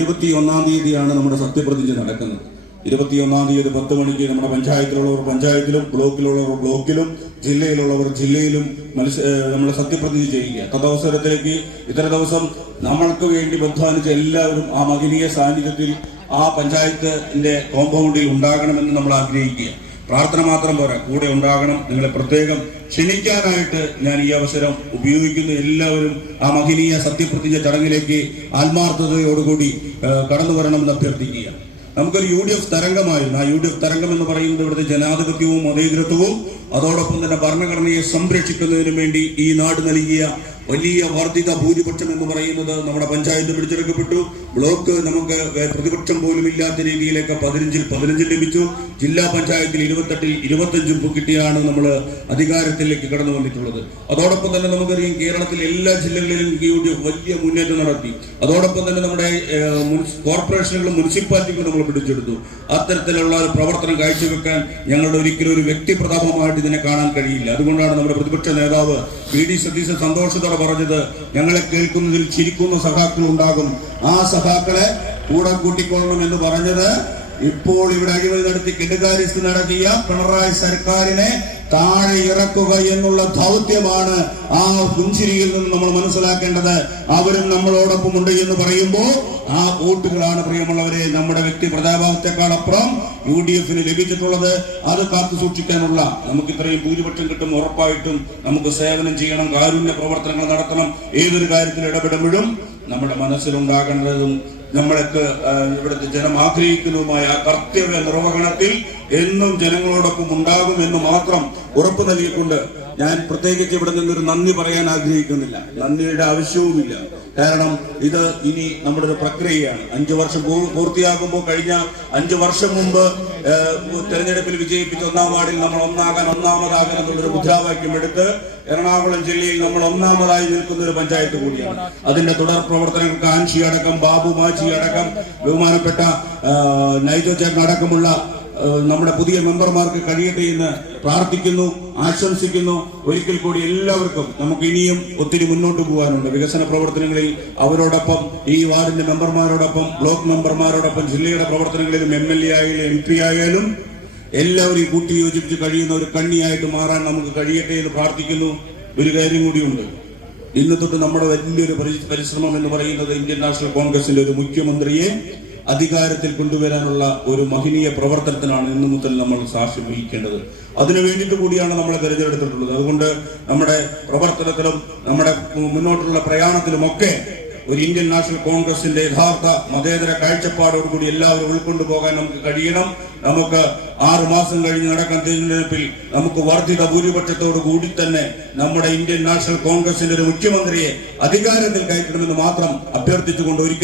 ഇരുപത്തിയൊന്നാം തീയതിയാണ് നമ്മുടെ സത്യപ്രതിജ്ഞ നടക്കുന്നത്. ഇരുപത്തിയൊന്നാം തീയതി പത്ത് മണിക്ക് നമ്മുടെ പഞ്ചായത്തിലുള്ളവർ പഞ്ചായത്തിലും ബ്ലോക്കിലുള്ളവർ ബ്ലോക്കിലും ജില്ലയിലുള്ളവർ ജില്ലയിലും മനുഷ്യ നമ്മൾ സത്യപ്രതിജ്ഞ ചെയ്യുക. തദവസരത്തിലേക്ക് ഇത്ര ദിവസം നമ്മൾക്ക് വേണ്ടി ബദ്ധാനിച്ച എല്ലാവരും ആ മകനീയ സാന്നിധ്യത്തിൽ ആ പഞ്ചായത്തിന്റെ കോമ്പൗണ്ടിൽ ഉണ്ടാകണമെന്ന് നമ്മൾ ആഗ്രഹിക്കുക. പ്രാർത്ഥന മാത്രം പോരാ കൂടെ ഉണ്ടാകണം. നിങ്ങളെ പ്രത്യേകം ക്ഷണിക്കാനായിട്ട് ഞാൻ ഈ അവസരം ഉപയോഗിക്കുന്ന. എല്ലാവരും ആ മഹനീയ സത്യപ്രതിജ്ഞ ചടങ്ങിലേക്ക് ആത്മാർത്ഥതയോടുകൂടി കടന്നു വരണമെന്ന് അഭ്യർത്ഥിക്കുക നമുക്കൊരു യു ഡി എഫ് തരംഗമായിരുന്നു. ആ യു ഡി എഫ് തരംഗം എന്ന് പറയുന്നത് ഇവിടുത്തെ ജനാധിപത്യവും മതേതരത്വവും അതോടൊപ്പം തന്നെ ഭരണഘടനയെ സംരക്ഷിക്കുന്നതിനു വേണ്ടി ഈ നാട് നൽകിയ വലിയ വർദ്ധിത ഭൂരിപക്ഷം എന്ന് പറയുന്നത് നമ്മുടെ പഞ്ചായത്ത് പിടിച്ചെടുക്കപ്പെട്ടു. ബ്ലോക്ക് നമുക്ക് പ്രതിപക്ഷം പോലും ഇല്ലാത്ത രീതിയിലേക്ക് പതിനഞ്ചിൽ പതിനഞ്ചിൽ ലഭിച്ചു. ജില്ലാ പഞ്ചായത്തിൽ ഇരുപത്തെട്ടിൽ ഇരുപത്തഞ്ചും കിട്ടിയാണ് നമ്മൾ അധികാരത്തിലേക്ക് കടന്നു വന്നിട്ടുള്ളത്. അതോടൊപ്പം തന്നെ നമുക്കറിയാം കേരളത്തിൽ എല്ലാ ജില്ലകളിലും യു ഡി എഫ് വലിയ മുന്നേറ്റം നടത്തി. അതോടൊപ്പം തന്നെ നമ്മുടെ കോർപ്പറേഷനുകളും മുനിസിപ്പാലിറ്റികളും നമ്മൾ പിടിച്ചെടുത്തു. അത്തരത്തിലുള്ള ഒരു പ്രവർത്തനം കാഴ്ചവെക്കാൻ ഞങ്ങളുടെ ഒരിക്കലും ഒരു വ്യക്തിപ്രതാപമായിട്ട് ഇതിനെ കാണാൻ കഴിയില്ല. അതുകൊണ്ടാണ് നമ്മുടെ പ്രതിപക്ഷ നേതാവ് വി ഡി. സതീശൻ സന്തോഷത്തോടെ പറഞ്ഞത് ഞങ്ങളെ കേൾക്കുന്നതിൽ ചിരിക്കുന്ന സഖാക്കൾ ഉണ്ടാകും. ആ സഖാക്കളെ കൂടെ കൂട്ടിക്കൊള്ളണം എന്ന് പറഞ്ഞത് ഇപ്പോൾ ഇവിടെ അഴിമതി നടത്തി കെടുകാര്യസ്ഥ നടത്തിയ പിണറായി സർക്കാരിനെ താഴെ ഇറക്കുക എന്നുള്ള ദൗത്യമാണ് ആ പുഞ്ചിരിയിൽ നിന്ന് നമ്മൾ മനസ്സിലാക്കേണ്ടത്. അവരും നമ്മളോടൊപ്പം ഉണ്ട് എന്ന് പറയുമ്പോൾ ആ വോട്ടുകളാണ് പ്രിയമുള്ളവരെ നമ്മുടെ വ്യക്തി പ്രതാപത്തെക്കാൾ അപ്പുറം യു ഡി എഫിന് ലഭിച്ചിട്ടുള്ളത്. അത് കാത്തു സൂക്ഷിക്കാനുള്ള നമുക്ക് ഇത്രയും ഭൂരിപക്ഷം കിട്ടും ഉറപ്പായിട്ടും നമുക്ക് സേവനം ചെയ്യണം കാരുണ്യ പ്രവർത്തനങ്ങൾ നടത്തണം. ഏതൊരു കാര്യത്തിൽ ഇടപെടുമ്പോഴും നമ്മുടെ മനസ്സിലുണ്ടാകേണ്ടതും നമ്മളൊക്കെ ആ, ഇവിടുത്തെ ജനം ആഗ്രഹിക്കുന്നതുമായ കർത്തവ്യ നിർവഹണത്തിൽ എന്നും ജനങ്ങളോടൊപ്പം ഉണ്ടാകും എന്ന് മാത്രം ഉറപ്പ് നൽകിക്കൊണ്ട് ഞാൻ പ്രത്യേകിച്ച് ഇവിടെ നിന്നൊരു നന്ദി പറയാൻ ആഗ്രഹിക്കുന്നില്ല. നന്ദിയുടെ ആവശ്യവുമില്ല. കാരണം ഇത് ഇനി നമ്മുടെ ഒരു പ്രക്രിയയാണ്. അഞ്ചു വർഷം പൂർത്തിയാകുമ്പോൾ കഴിഞ്ഞ അഞ്ചു വർഷം മുമ്പ് തെരഞ്ഞെടുപ്പിൽ വിജയിപ്പിച്ച ഒന്നാം വാർഡിൽ നമ്മൾ ഒന്നാകാൻ ഒന്നാമതാകാൻ എന്നുള്ളൊരു മുദ്രാവാക്യം എടുത്ത് എറണാകുളം ജില്ലയിൽ നമ്മൾ ഒന്നാമതായി നിൽക്കുന്ന ഒരു പഞ്ചായത്ത് കൂടിയാണ്. അതിന്റെ തുടർ പ്രവർത്തനങ്ങൾ കാൻഷി അടക്കം ബാബു മാച്ചി അടക്കം ബഹുമാനപ്പെട്ട നൈജോ ചേട്ടൻ അടക്കമുള്ള നമ്മുടെ പുതിയ മെമ്പർമാർക്ക് കഴിയട്ടെ എന്ന് പ്രാർത്ഥിക്കുന്നു ആശംസിക്കുന്നു. ഒരിക്കൽ കൂടി എല്ലാവർക്കും നമുക്ക് ഇനിയും ഒത്തിരി മുന്നോട്ട് പോകാനുണ്ട്. വികസന പ്രവർത്തനങ്ങളിൽ അവരോടൊപ്പം ഈ വാർഡിന്റെ മെമ്പർമാരോടൊപ്പം ബ്ലോക്ക് മെമ്പർമാരോടൊപ്പം ജില്ലയുടെ പ്രവർത്തനങ്ങളിലും എം എൽ എ ആയാലും എം പി ആയാലും എല്ലാവരെയും കൂട്ടി യോജിപ്പിച്ച് കഴിയുന്ന ഒരു കണ്ണിയായിട്ട് മാറാൻ നമുക്ക് കഴിയട്ടെ എന്ന് പ്രാർത്ഥിക്കുന്നു. ഒരു കാര്യം കൂടിയുണ്ട്. ഇന്ന് തൊട്ട് നമ്മുടെ വലിയൊരു പരി- പരിശ്രമം എന്ന് പറയുന്നത് ഇന്ത്യൻ നാഷണൽ കോൺഗ്രസിന്റെ ഒരു മുഖ്യമന്ത്രിയെ അധികാരത്തിൽ കൊണ്ടുവരാനുള്ള ഒരു മഹനീയ പ്രവർത്തനത്തിനാണ് ഇന്നു മുതൽ നമ്മൾ സാക്ഷ്യം വഹിക്കേണ്ടത്. അതിനു വേണ്ടിയിട്ട് കൂടിയാണ് നമ്മളെ തിരഞ്ഞെടുത്തിട്ടുള്ളത്. അതുകൊണ്ട് നമ്മുടെ പ്രവർത്തനത്തിലും നമ്മുടെ മുന്നോട്ടുള്ള പ്രയാണത്തിലുമൊക്കെ ഒരു ഇന്ത്യൻ നാഷണൽ കോൺഗ്രസിന്റെ യഥാർത്ഥ മതേതര കാഴ്ചപ്പാടോടുകൂടി എല്ലാവരും ഉൾക്കൊണ്ടു പോകാൻ നമുക്ക് കഴിയണം. നമുക്ക് ആറു മാസം കഴിഞ്ഞ് നടക്കുന്ന തിരഞ്ഞെടുപ്പിൽ നമുക്ക് വർദ്ധിത ഭൂരിപക്ഷത്തോടു കൂടി തന്നെ നമ്മുടെ ഇന്ത്യൻ നാഷണൽ കോൺഗ്രസിന്റെ ഒരു മുഖ്യമന്ത്രിയെ അധികാരത്തിൽ കയറ്റണമെന്ന് മാത്രം അഭ്യർത്ഥിച്ചുകൊണ്ട് ഒരിക്കൽ